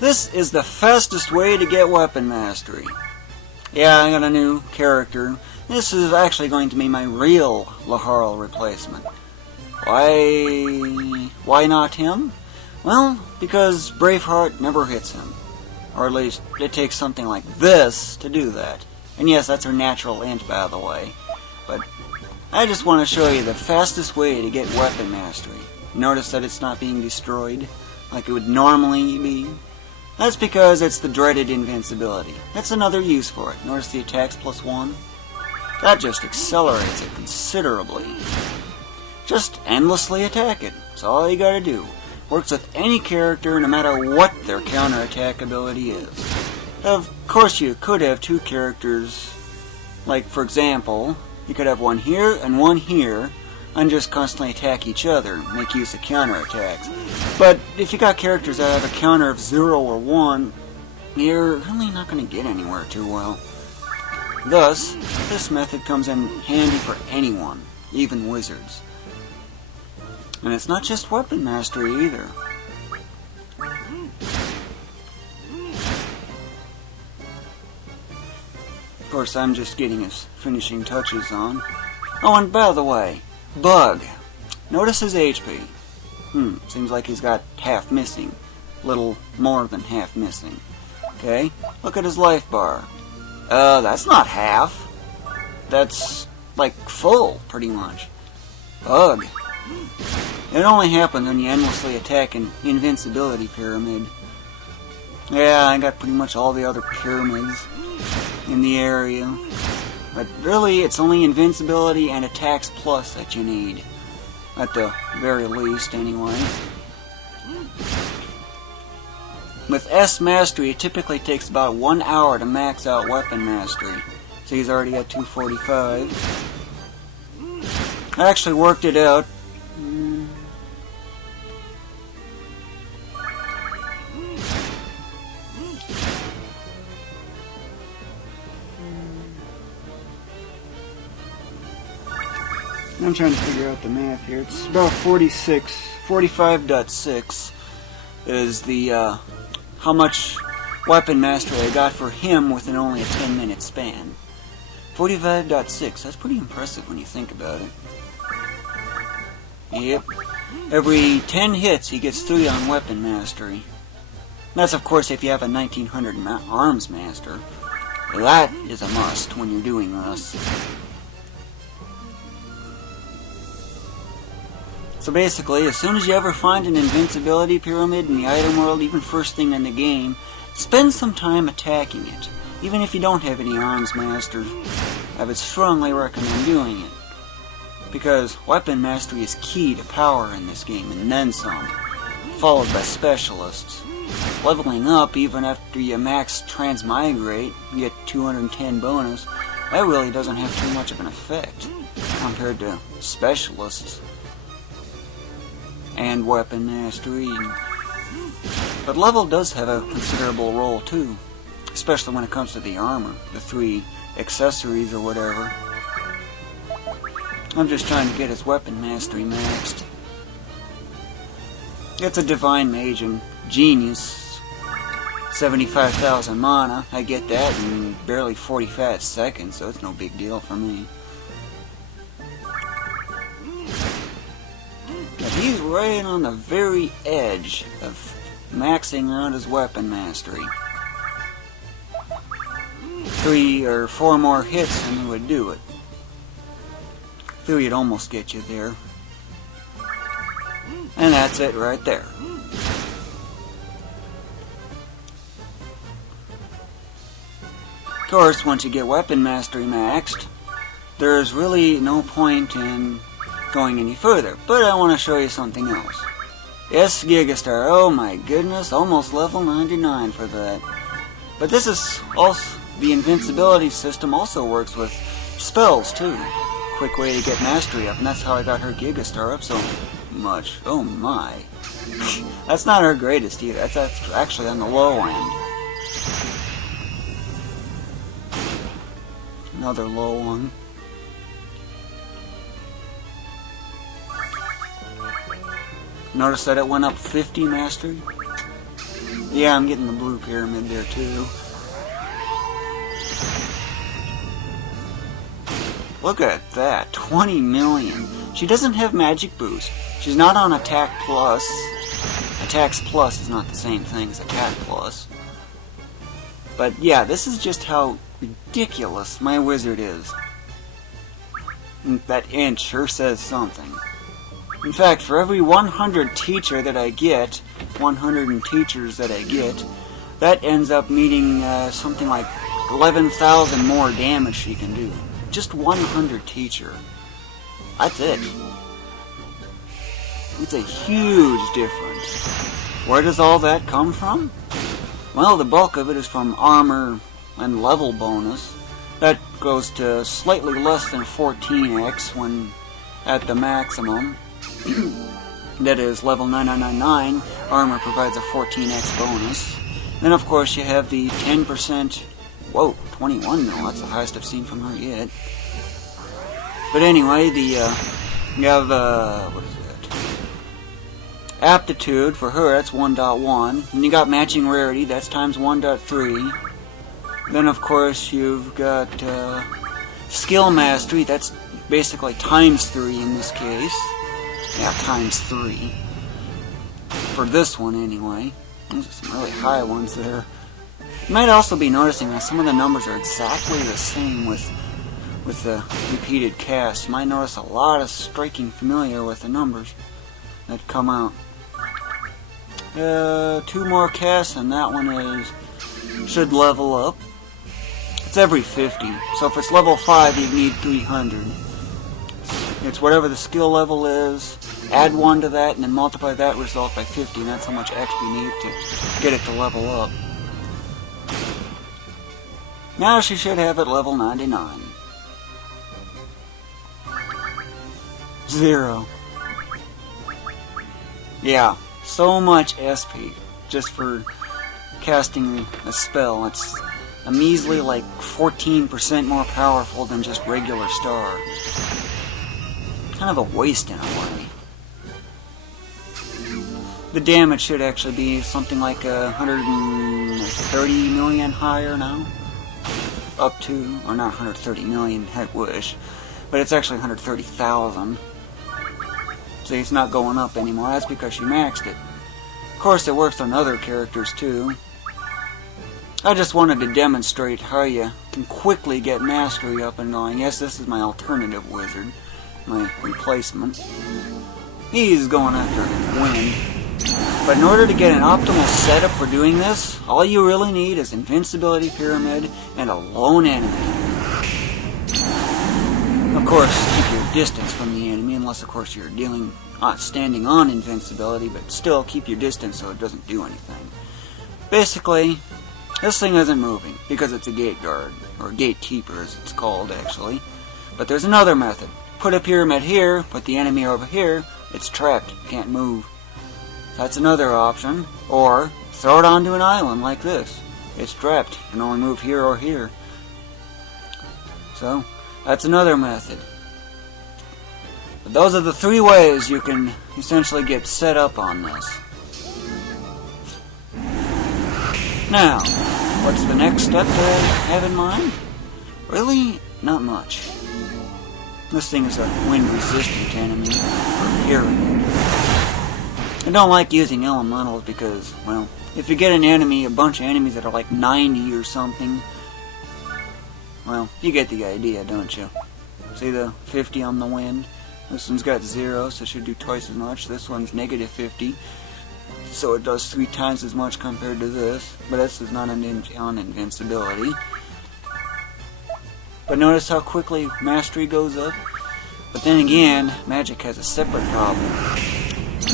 This is the fastest way to get weapon mastery. Yeah, I got a new character. This is actually going to be my real Laharl replacement. Why not him? Well, because Braveheart never hits him. Or at least, it takes something like this to do that. And yes, that's her natural int, by the way. But I just want to show you the fastest way to get weapon mastery. Notice that it's not being destroyed like it would normally be. That's because it's the dreaded invincibility. That's another use for it. Notice the attacks +1? That just accelerates it considerably. Just endlessly attack it. That's all you gotta do. Works with any character no matter what their counterattack ability is. Of course you could have two characters, like for example, you could have one here and just constantly attack each other, make use of counterattacks. But if you got characters that have a counter of 0 or 1, you're really not going to get anywhere too well. Thus, this method comes in handy for anyone, even wizards. And it's not just weapon mastery either. Of course, I'm just getting his finishing touches on. Oh, and by the way, Bug. Notice his HP. Seems like he's got half missing. Little more than half missing. Okay, look at his life bar. That's not half. That's like full, pretty much. Bug. It only happens when you endlessly attack an invincibility pyramid. Yeah, I got pretty much all the other pyramids in the area. But really, it's only invincibility and attacks plus that you need. At the very least, anyway. With S Mastery, it typically takes about 1 hour to max out weapon mastery. So he's already at 245. I actually worked it out. I'm trying to figure out the math here. It's about 45.6 is the how much weapon mastery I got for him within only a 10-minute span. 45.6, that's pretty impressive when you think about it. Yep. Every 10 hits he gets 3 on weapon mastery. That's of course if you have a 1900 arms master. That is a must when you're doing this. So basically, as soon as you ever find an invincibility pyramid in the item world, even first thing in the game, spend some time attacking it. Even if you don't have any arms masters, I would strongly recommend doing it. Because weapon mastery is key to power in this game, and then some, followed by specialists. Leveling up, even after you max transmigrate, you get 210 bonus, that really doesn't have too much of an effect compared to specialists and weapon mastery. But level does have a considerable role too, especially when it comes to the armor, the 3 accessories or whatever. I'm just trying to get his weapon mastery maxed. It's a divine mage and genius. 75,000 mana, I get that in barely 45 seconds, so it's no big deal for me. He's right on the very edge of maxing out his weapon mastery. 3 or 4 more hits and he would do it. 3 would almost get you there. And that's it right there. Of course, once you get weapon mastery maxed, there's really no point in going any further, but I want to show you something else. Yes, Gigastar, oh my goodness, almost level 99 for that. But this is also, the invincibility system also works with spells too. Quick way to get mastery up, and that's how I got her Gigastar up so much. Oh my. That's not her greatest either, that's actually on the low end. Another low one. Notice that it went up 50 mastery. Yeah, I'm getting the blue pyramid there too. Look at that, 20 million. She doesn't have magic boost. She's not on attack plus. Attacks plus is not the same thing as attack plus. But yeah, this is just how ridiculous my wizard is. That int sure says something. In fact, for every 100 teacher that I get, 100 teachers that I get, that ends up meaning something like 11,000 more damage she can do. Just 100 teacher. That's it. It's a huge difference. Where does all that come from? Well, the bulk of it is from armor and level bonus. That goes to slightly less than 14x when at the maximum. That is level 9999. Armor provides a 14x bonus. Then of course you have the 10%. Whoa, 21 mil. That's the highest I've seen from her yet. But anyway, you have what is it? Aptitude for her. That's 1.1. And you got matching rarity. That's times 1.3. Then of course you've got skill mastery. That's basically times 3 in this case. Yeah, times 3. For this one anyway. Those are some really high ones there. You might also be noticing that some of the numbers are exactly the same with the repeated cast. You might notice a lot of striking familiar with the numbers that come out. 2 more casts and that one should level up. It's every 50. So if it's level 5, you'd need 300. It's whatever the skill level is. Add 1 to that and then multiply that result by 50. And that's how much XP you need to get it to level up. Now she should have it level 99. 0. Yeah, so much SP just for casting a spell. It's a measly like 14% more powerful than just regular star. Kind of a waste in a way. The damage should actually be something like 130 million higher now. Up to, or not 130 million, I wish, but it's actually 130,000. See, it's not going up anymore. That's because she maxed it. Of course, it works on other characters too. I just wanted to demonstrate how you can quickly get mastery up and going. Yes, this is my alternative wizard, my replacement. He's going after wind. But in order to get an optimal setup for doing this, all you really need is invincibility pyramid and a lone enemy. Of course, keep your distance from the enemy, unless of course you're standing on invincibility, but still keep your distance so it doesn't do anything. Basically, this thing isn't moving because it's a gate guard, or gatekeeper as it's called actually. But there's another method. Put a pyramid here, put the enemy over here, it's trapped, can't move. That's another option. Or throw it onto an island like this. It's trapped. You can only move here or here. So, that's another method. But those are the 3 ways you can essentially get set up on this. Now, what's the next step that I have in mind? Really, not much. This thing is a wind-resistant enemy, or pyramid. I don't like using elementals because, well, if you get a bunch of enemies that are like 90 or something, well, you get the idea, don't you? See the 50 on the wind? This one's got 0, so it should do twice as much. This one's negative 50, so it does 3 times as much compared to this. But this is not on invincibility. But notice how quickly mastery goes up? But then again, magic has a separate problem.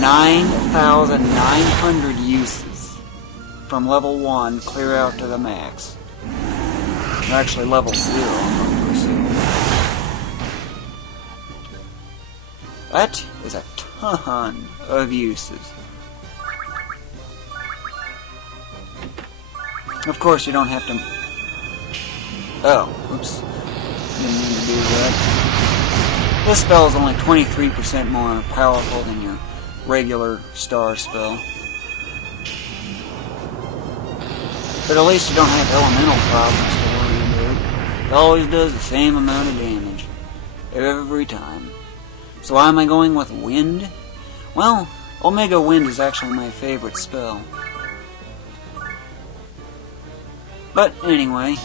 9,900 uses from level 1 clear out to the max. Or actually level 0. That is a ton of uses. Of course you don't have to... Oh, oops. Didn't mean to do that. This spell is only 23% more powerful than your regular star spell. But at least you don't have elemental problems to worry about. It always does the same amount of damage. Every time. So why am I going with Wind? Well, Omega Wind is actually my favorite spell. But anyway,